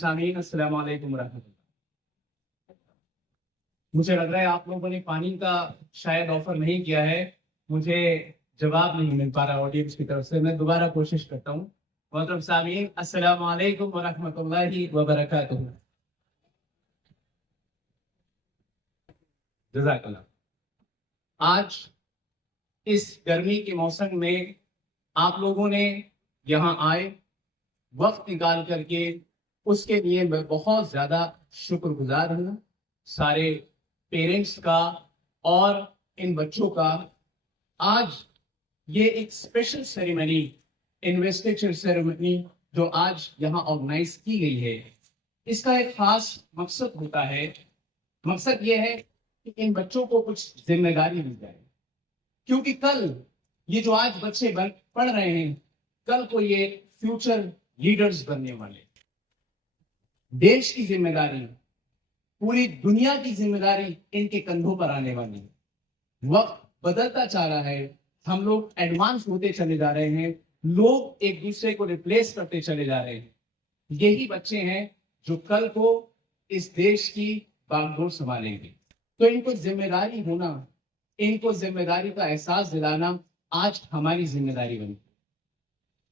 سامعین السلام علیکم ورحمۃ اللہ۔ مجھے لگ رہا ہے آپ لوگوں نے پانی کا شاید آفر نہیں کیا ہے، مجھے جواب نہیں مل پا رہا آڈینس کی طرف سے، میں دوبارہ کوشش کرتا ہوں۔ محترم سامعین السلام علیکم ورحمۃ اللہ وبرکاتہ۔ جزاک اللہ۔ آج اس گرمی کے موسم میں آپ لوگوں نے یہاں آئے، وقت نکال کر کے، اس کے لیے میں بہت زیادہ شکر گزار ہوں سارے پیرنٹس کا اور ان بچوں کا۔ آج یہ ایک اسپیشل سیریمنی، انویسٹیچر سیریمنی جو آج یہاں آرگنائز کی گئی ہے، اس کا ایک خاص مقصد ہوتا ہے۔ مقصد یہ ہے کہ ان بچوں کو کچھ ذمہ داری مل جائے، کیونکہ کل یہ جو آج بچے پڑھ رہے ہیں، کل کو یہ فیوچر لیڈرز بننے والے، دیش کی ذمہ داری، پوری دنیا کی ذمہ داری ان کے کندھوں پر آنے والی ہے۔ وقت بدلتا چاہ رہا ہے، ہم لوگ ایڈوانس ہوتے چلے جا رہے ہیں، لوگ ایک دوسرے کو ریپلیس کرتے چلے جا رہے ہیں۔ یہی بچے ہیں جو کل کو اس دیش کی باغ ڈور سنبھالیں گے، تو ان کو ذمہ داری ہونا، ان کو ذمہ داری کا احساس دلانا آج ہماری ذمہ داری بنی۔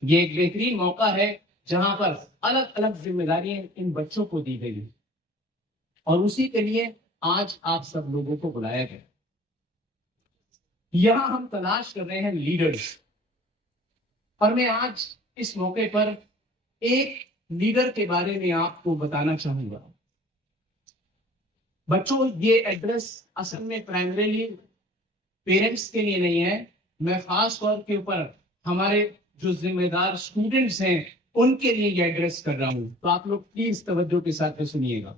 یہ ایک بہترین موقع ہے جہاں پر الگ الگ ذمہ داریاں ان بچوں کو دی گئی، اور اسی کے لیے آج آپ سب لوگوں کو بلایا گیا۔ یہاں ہم تلاش کر رہے ہیں لیڈرز، اور میں آج اس موقع پر ایک لیڈر کے بارے میں آپ کو بتانا چاہوں گا۔ بچوں، یہ ایڈریس اصل میں پرائمریلی پیرنٹس کے لیے نہیں ہے، میں خاص طور کے اوپر ہمارے جو ذمہ دار اسٹوڈنٹس ہیں ان کے لیے یہ ایڈریس کر رہا ہوں، تو آپ لوگ پلیز توجہ کے ساتھ سنیے گا۔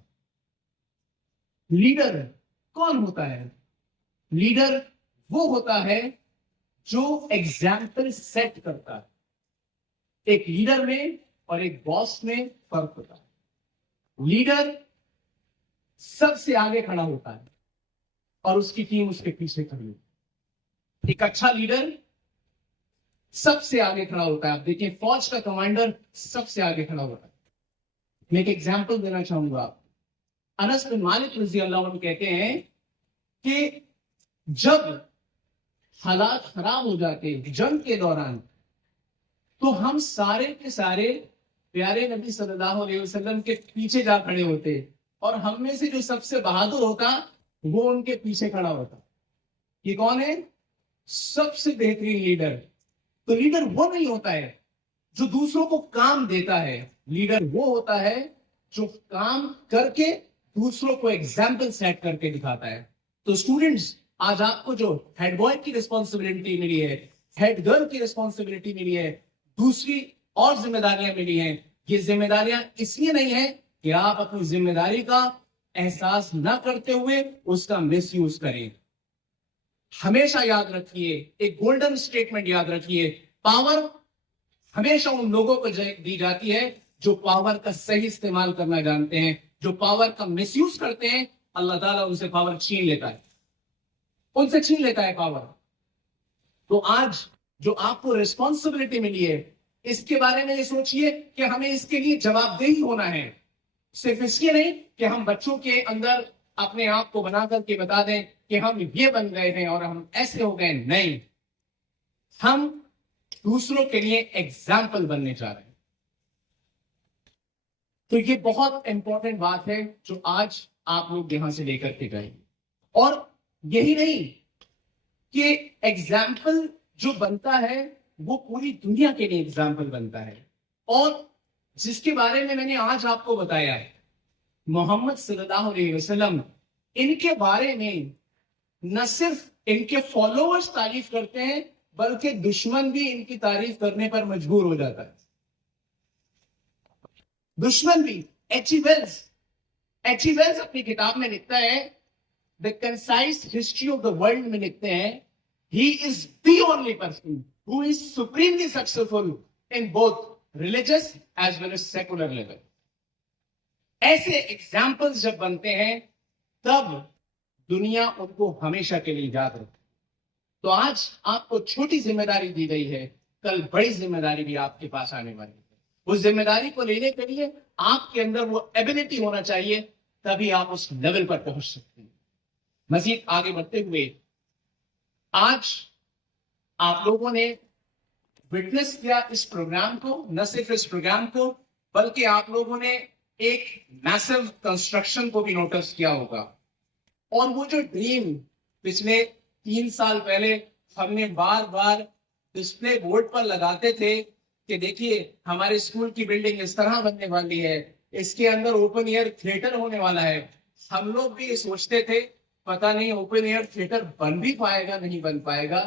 لیڈر کون ہوتا ہے؟ لیڈر وہ ہوتا ہے جو ایگزامپل سیٹ کرتا ہے۔ ایک لیڈر میں اور ایک باس میں فرق ہوتا ہے۔ لیڈر سب سے آگے کھڑا ہوتا ہے اور اس کی ٹیم اس کے پیچھے کھڑی ہوتی ہے۔ ایک اچھا لیڈر سب سے آگے کھڑا ہوتا ہے۔ آپ دیکھیں، فوج کا کمانڈر سب سے آگے کھڑا ہوتا ہے۔ میں ایک ایگزامپل دینا چاہوں گا۔ انس بن مالک رضی اللہ عنہ کہتے ہیں کہ جب حالات خراب ہو جاتے جنگ کے دوران، تو ہم سارے کے سارے پیارے نبی صلی اللہ علیہ وسلم کے پیچھے جا کھڑے ہوتے، اور ہم میں سے جو سب سے بہادر ہوتا وہ ان کے پیچھے کھڑا ہوتا۔ یہ کون ہے؟ سب سے بہترین لیڈر۔ تو لیڈر وہ نہیں ہوتا ہے جو دوسروں کو کام دیتا ہے، لیڈر وہ ہوتا ہے جو کام کر کے دوسروں کو ایگزامپل سیٹ کر کے دکھاتا ہے۔ تو اسٹوڈنٹس، آج آپ کو جو ہیڈ بوائے کی ریسپانسبلٹی ملی ہے، ہیڈ گرل کی ریسپانسبلٹی ملی ہے، دوسری اور ذمہ داریاں ملی ہیں، یہ ذمہ داریاں اس لیے نہیں ہیں کہ آپ اپنی ذمہ داری کا احساس نہ کرتے ہوئے اس کا مس یوز کریں۔ ہمیشہ یاد رکھیے، ایک گولڈن سٹیٹمنٹ یاد رکھیے، پاور ہمیشہ ان لوگوں کو دی جاتی ہے جو پاور کا صحیح استعمال کرنا جانتے ہیں۔ جو پاور کا مس یوز کرتے ہیں، اللہ تعالیٰ ان سے پاور چھین لیتا ہے، ان سے چھین لیتا ہے پاور۔ تو آج جو آپ کو ریسپانسبلٹی ملی ہے، اس کے بارے میں یہ سوچئے کہ ہمیں اس کے لیے جواب دہی ہونا ہے۔ صرف اس لیے نہیں کہ ہم بچوں کے اندر اپنے آپ کو بنا کر کے بتا دیں کہ ہم یہ بن گئے ہیں اور ہم ایسے ہو گئے، نہیں، ہم دوسروں کے لیے ایگزامپل بننے جا رہے ہیں۔ تو یہ بہت امپورٹنٹ بات ہے جو آج آپ لوگ یہاں سے لے کر کے گئے۔ اور یہی نہیں کہ ایگزامپل جو بنتا ہے وہ پوری دنیا کے لیے ایگزامپل بنتا ہے، اور جس کے بارے میں نے آج آپ کو بتایا ہے، محمد صلی اللہ علیہ وسلم، ان کے بارے میں نہ صرف ان کے فالوورز تعریف کرتے ہیں بلکہ دشمن بھی ان کی تعریف کرنے پر مجبور ہو جاتا ہے۔ دشمن بھی۔ ایچ ای ویلز اپنی کتاب میں لکھتا ہے، The Concise History of the World میں لکھتے ہیں، He is the only person who is supremely successful in both religious as well as secular level۔ ایسے ایگزامپلز جب بنتے ہیں تب دنیا ان کو ہمیشہ کے لیے یاد رکھتی۔ تو آج آپ کو چھوٹی ذمہ داری دی گئی ہے، کل بڑی ذمہ داری بھی آپ کے پاس آنے والی ہے۔ اس ذمہ داری کو لینے کے لیے آپ کے اندر وہ ایبلٹی ہونا چاہیے, تبھی آپ اس لیول پر پہنچ سکتے ہیں. مزید آگے بڑھتے ہوئے, آج آپ لوگوں نے وٹنس کیا اس پروگرام کو, نہ صرف اس پروگرام کو بلکہ آپ لوگوں نے ایک میسو کنسٹرکشن کو بھی نوٹس کیا ہوگا. اور وہ جو ڈریم پچھلے 3 سال پہلے ہم نے بار بار ڈسپلے بورڈ پر لگاتے تھے کہ دیکھیے ہمارے اسکول کی بلڈنگ اس طرح بننے والی ہے, اس کے اندر اوپن ایئر تھیٹر ہونے والا ہے. ہم لوگ بھی یہ سوچتے تھے پتہ نہیں اوپن ایئر تھیٹر بن بھی پائے گا نہیں بن پائے گا.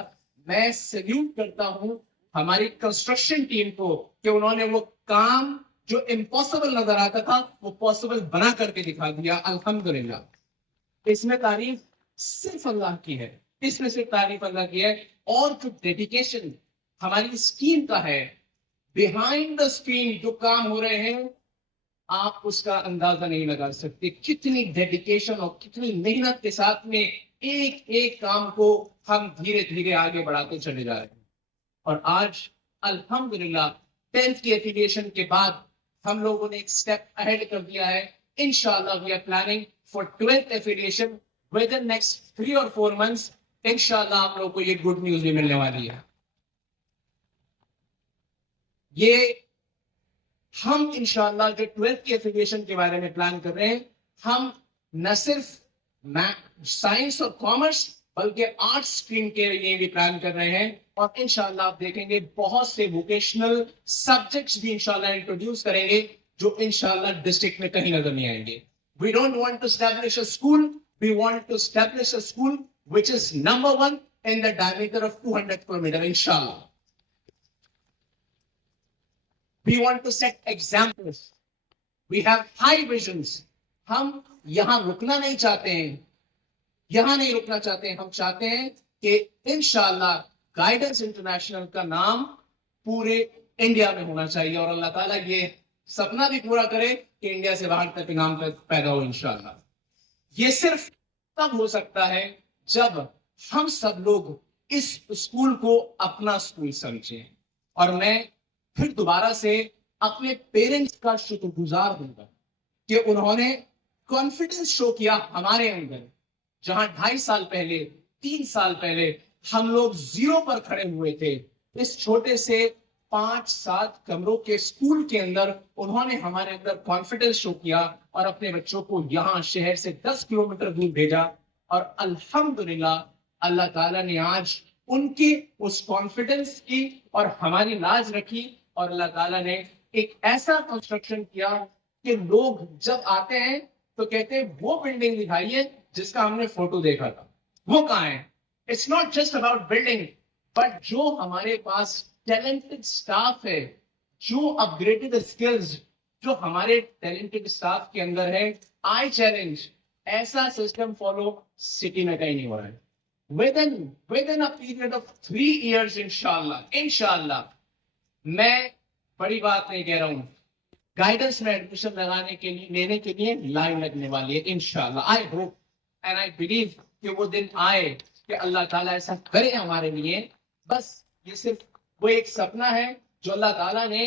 میں سیلیوٹ کرتا ہوں ہماری کنسٹرکشن ٹیم کو کہ انہوں نے وہ کام جو امپاسبل نظر آتا تھا وہ پاسبل بنا کر کے دکھا دیا. الحمدللہ اس میں تعریف صرف اللہ کی ہے, اس میں صرف تعریف اللہ کی ہے. اور جو ڈیڈیکیشن ہماری اس ٹیم کا ہے, بیہائنڈ دا اسکرین جو کام ہو رہے ہیں, آپ اس کا اندازہ نہیں لگا سکتے کتنی ڈیڈیکیشن اور کتنی محنت کے ساتھ میں ایک ایک کام کو ہم دھیرے دھیرے آگے بڑھاتے چلے جا رہے ہیں. اور آج الحمدللہ 10th کی ایفیلیشن کے بعد ہم لوگوں نے ایک سٹیپ اہیڈ کر دیا ہے. انشاءاللہ we are planning for 12th affiliation within next 3 or 4 months. انشاءاللہ آپ لوگوں کو یہ گڈ نیوز بھی ملنے والی ہے. یہ ہم انشاءاللہ جو 12th کی ایفیلیشن کے بارے میں پلان کر رہے ہیں, ہم نہ صرف سائنس اور کامرس بلکہ آرٹ اسٹریم کے لیے بھی پلان کر رہے ہیں. اور انشاءاللہ آپ دیکھیں گے بہت سے ووکیشنل سبجیکٹس بھی انشاءاللہ انٹروڈیوس کریں گے جو انشاءاللہ ڈسٹرکٹ میں کہیں نظر نہیں آئیں گے. We don't want to establish a school, we want to establish a school which is number 1 in the diameter of 200 kilometers, inshallah. We want to set examples. We have high visions. ہم یہاں رکنا نہیں چاہتے ہیں, یہاں نہیں رکنا چاہتے ہیں. ہم چاہتے ہیں کہ انشاءاللہ گائیڈنس انٹرنیشنل کا نام پورے انڈیا میں ہونا چاہیے, اور اللہ تعالیٰ یہ سپنا بھی پورا کرے کہ انڈیا سے باہر تک نام پیدا ہو انشاءاللہ. یہ صرف تب ہو سکتا ہے جب ہم سب لوگ اس اسکول کو اپنا اسکول سمجھیں. اور میں پھر دوبارہ سے اپنے پیرنٹس کا شکر گزار ہوں گا کہ انہوں نے کانفیڈنس شو کیا ہمارے اندر, جہاں 2.5 سال پہلے 3 سال پہلے ہم لوگ زیرو پر کھڑے ہوئے تھے. اس چھوٹے سے 5-7 کمروں کے اسکول کے اندر انہوں نے ہمارے اندر کانفیڈنس شو کیا اور اپنے بچوں کو یہاں شہر سے 10 کلومیٹر دور بھیجا. اور الحمدللہ اللہ تعالیٰ نے آج ان کی اس کانفیڈنس کی اور ہماری لاج رکھی, اور اللہ تعالیٰ نے ایک ایسا کنسٹرکشن کیا کہ لوگ جب آتے ہیں تو کہتے ہیں وہ بلڈنگ دکھائیے جس کا ہم نے فوٹو دیکھا تھا, وہ کہاں ہے. It's not just about building but جو ہمارے پاس ٹیلنٹڈ اسٹاف ہے, جو اپ گریڈیڈ اسکلز جو ہمارے ٹیلنٹڈ اسٹاف کے اندر ہے. آئی چیلنج ایسا سسٹم فالو سٹی میں کہیں نہیں ہو رہا ہے. within a period of 3 years انشاءاللہ میں بڑی بات نہیں کہہ رہا ہوں, گائیڈنس میں ایڈمیشن لگانے کے لیے لینے کے لیے لائن لگنے والی ہے انشاءاللہ. I hope and I believe کہ وہ دن آئے کہ اللہ تعالیٰ ایسا کرے ہمارے لیے. بس یہ صرف وہ ایک سپنا ہے جو اللہ تعالیٰ نے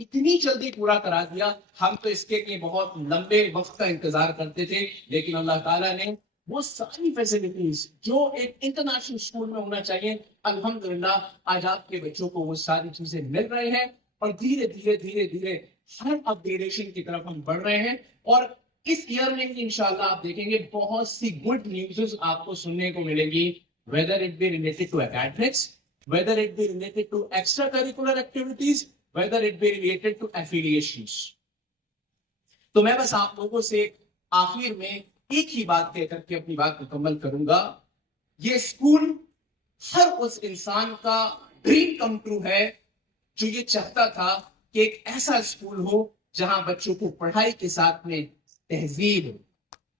اتنی جلدی پورا کرا دیا. ہم تو اس کے لیے بہت لمبے وقت کا انتظار کرتے تھے, لیکن اللہ تعالیٰ نے وہ ساری فیسلٹیز جو ایک انٹرنیشنل اسکول میں ہونا چاہیے, الحمدللہ آج آپ کے بچوں کو وہ ساری چیزیں مل رہی ہیں. اور دھیرے دھیرے دھیرے دھیرے ہر اپ گریڈیشن کی طرف ہم بڑھ رہے ہیں. اور اس ایئر میں انشاءاللہ آپ دیکھیں گے بہت سی گڈ نیوز آپ کو سننے کو ملے گی, whether it be related to academics, whether it be related to extracurricular activities, whether it be related to affiliations. تو میں بس آپ لوگوں سے آخر میں ایک ہی بات کہہ کر کے اپنی بات مکمل کروں گا. یہ اسکول ہر اس انسان کا ڈریم کم ٹرو ہے جو یہ چاہتا تھا کہ ایک ایسا اسکول ہو جہاں بچوں کو پڑھائی کے ساتھ میں تہذیب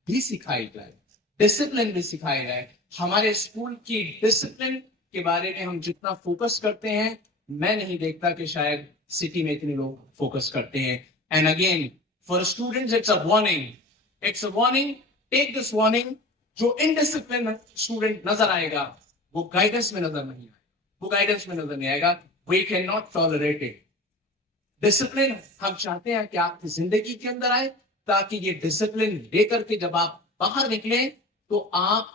بھی سکھائی جائے, ڈسپلن بھی سکھائی جائے. ہمارے اسکول کی ڈسپلن کے بارے میں ہم جتنا فوکس کرتے ہیں, میں نہیں دیکھتا کہ شاید سٹی میں اتنے لوگ فوکس کرتے ہیں. And again for students it's a warning, take this warning. جو انڈسپلن اسٹوڈنٹ نظر آئے گا وہ گائیڈنس میں نظر نہیں آئے گا, We cannot tolerate it. Discipline ہم چاہتے ہیں کہ آپ کی زندگی کے اندر آئے تاکہ یہ ڈسپلن لے کر کے جب آپ باہر نکلیں تو آپ